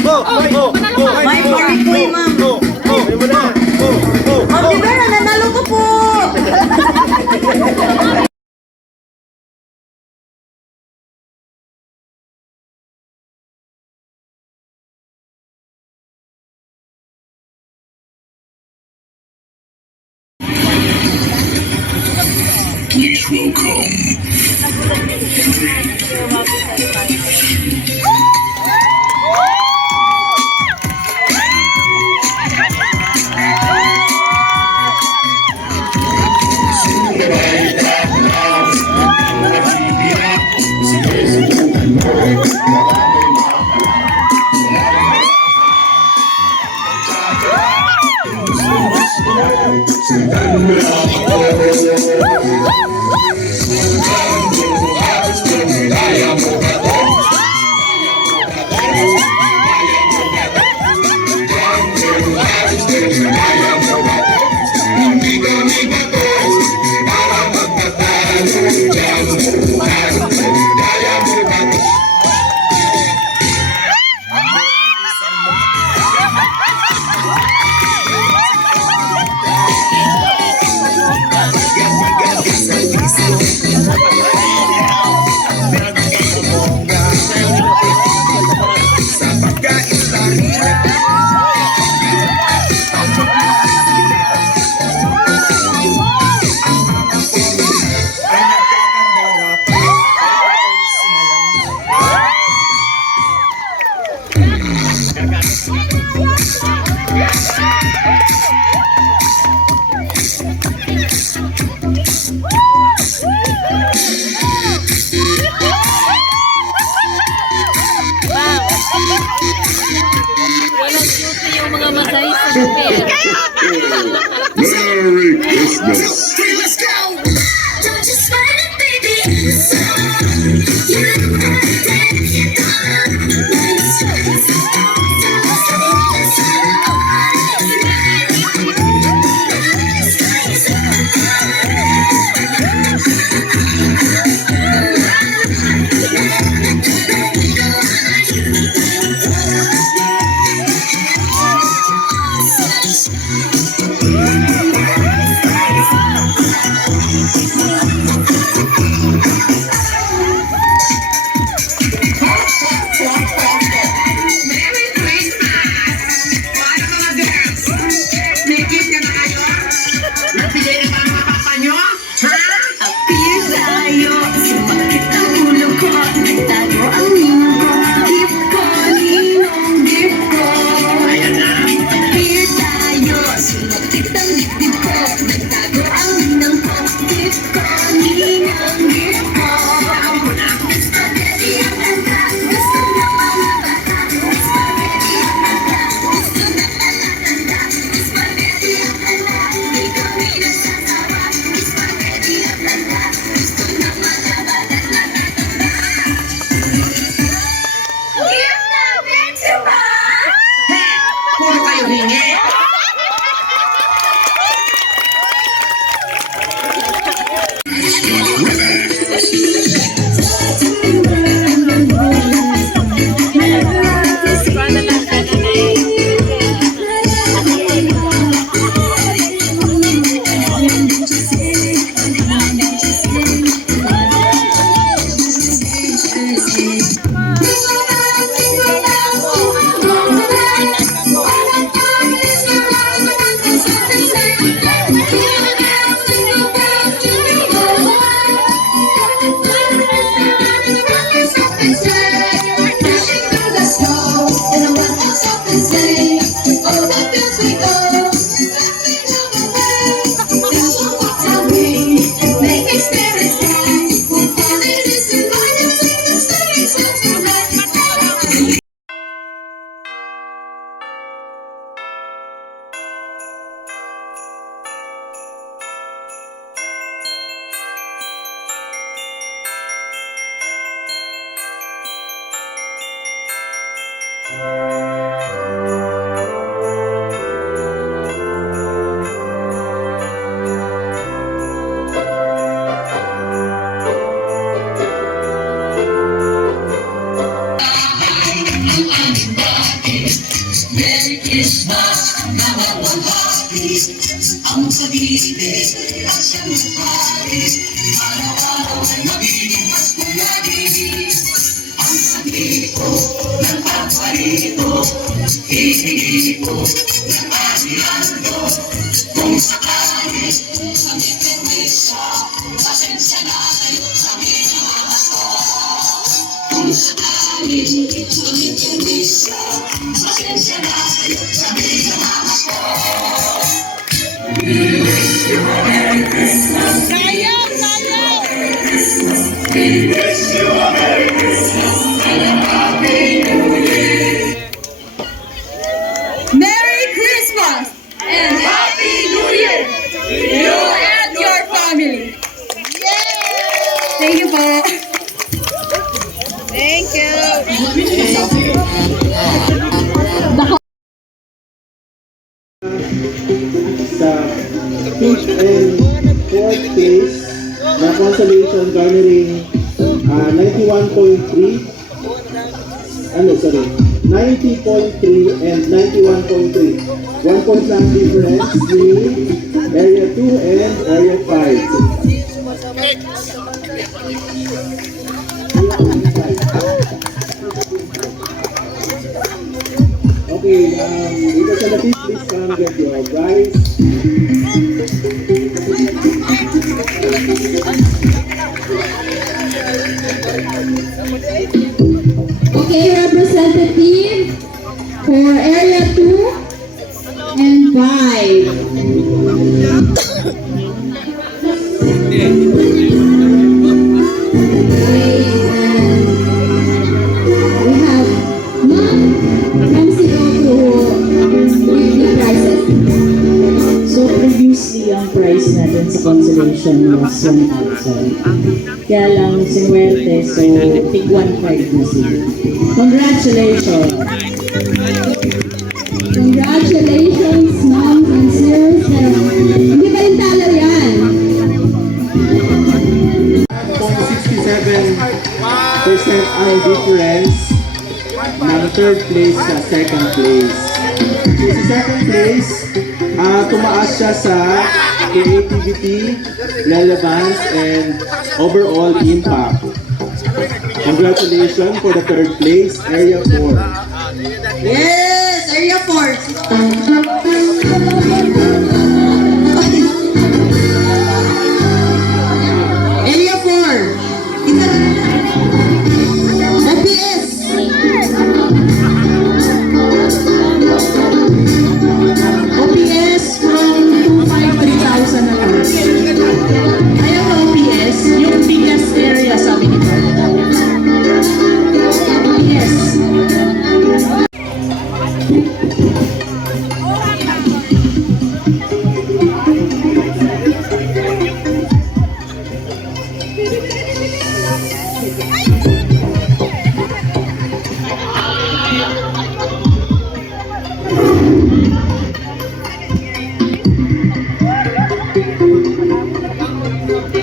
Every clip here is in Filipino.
May paripoy, ma'am. Ma'am Rivera, nanalo ko po. Please welcome. Walang duty yung mga masahis sa hotel. Merry Christmas. Let's go. Don't you sweat it, baby. You're Merry Christmas and Happy New Year to you and your family. Thank you po. Thank you. Sa fifth and fourth place na consolation garnering 91.3 90.3 and 91.3. 1 point lang difference ni Area 2 and Area 5. Okay, dito sa lapit, please come get your prize. Okay, representative for area 2 and 5. Okay, we have Ma'am from Sigoto with the prizes. So previously ang price natin sa consolation was 1,000. Kaya lang sinuwerte, so tig 1,500 na sila. Congratulations! Congratulations, moms and sirs. Hindi pa rin talo yan. 67% ang difference ng third place sa second place. So, sa second place, tumaas siya sa creativity, relevance, and overall impact. Congratulations for the third place, Area 4. Yes, Area 4. Area 4. FPS. OPS from 2,500 na lang. Ayaw mo OPS, yung biggest area sabi ni Carl. OPS.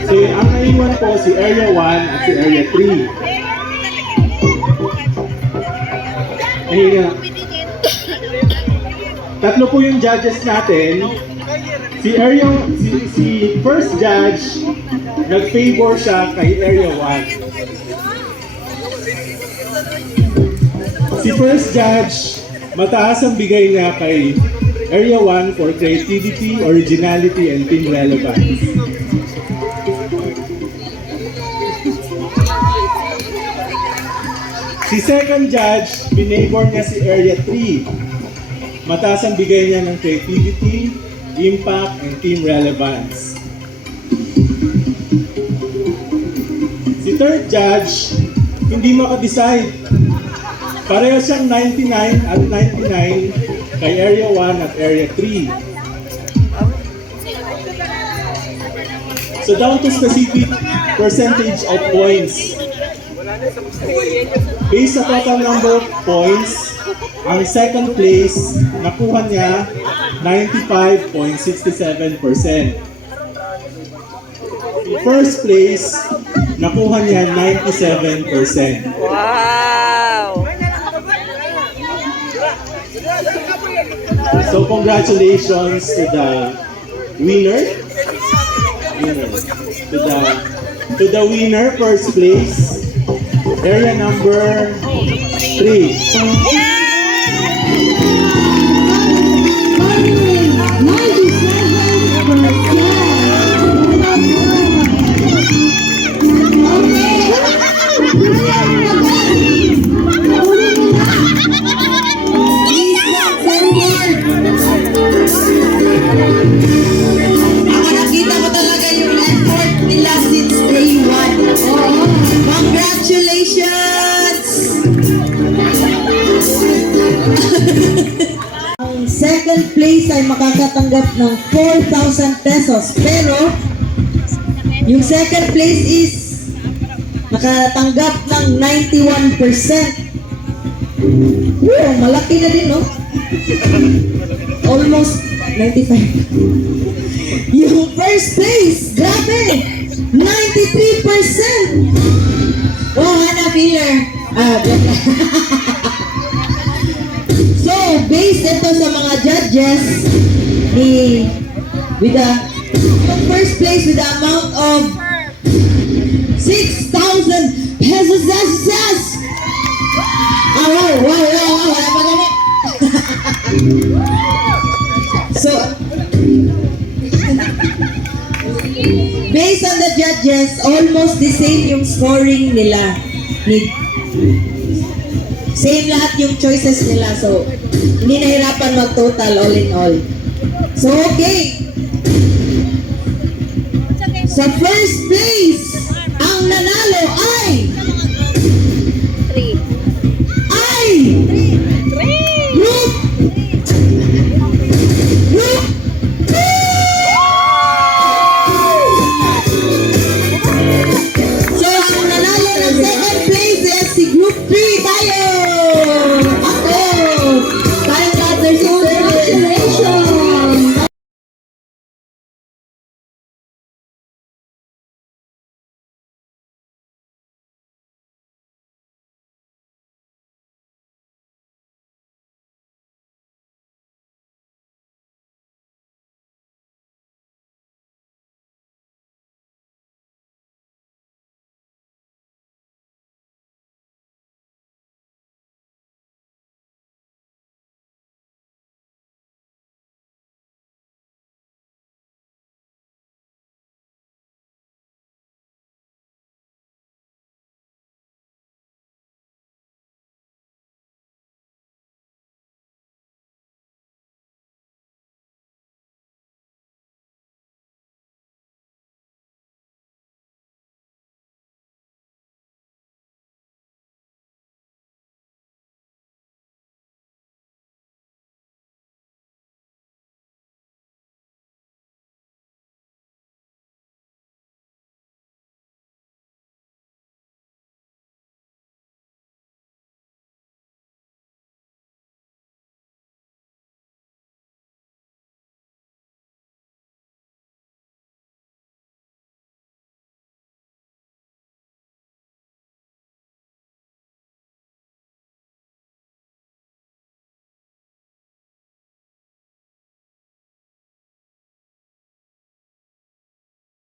So, ang naiwan po si Area 1 at si Area 3. Ayun nga. Tatlo po yung judges natin. Si first judge, nag-favor siya kay Area 1. Si first judge, mataas ang bigay niya kay Area 1 for creativity, originality, and team relevance. Si second judge, pinabor niya si Area 3. Mataas ang bigay niya ng creativity, impact, and team relevance. Si third judge, hindi makadecide. Pareho siyang 99 at 99 kay Area 1 at Area 3. So down to specific percentage of points. Based sa total number of points, ang second place, nakuha niya 95.67%. First place, nakuha niya 97%. Wow! So congratulations to the winner. To the winner, first place, area number Ako nakita ko talaga yung effort nila since day one. Congratulations! Ang second place ay makakatanggap ng 4,000 pesos. Pero, yung second place is nakatanggap ng 91%. Wow, malaki na din, no? Almost 95. Yung first place, grabe! 93%! Wow, Hannah Filler. So, based ito sa mga judges with the first place with the amount of 6,000 pesos. Wow. Wala pa kami. So, based on the judges, almost the same yung scoring nila. Same lahat yung choices nila. So, hindi nahirapan mag-total all in all. So, okay. Sa first place, ang nanalo ay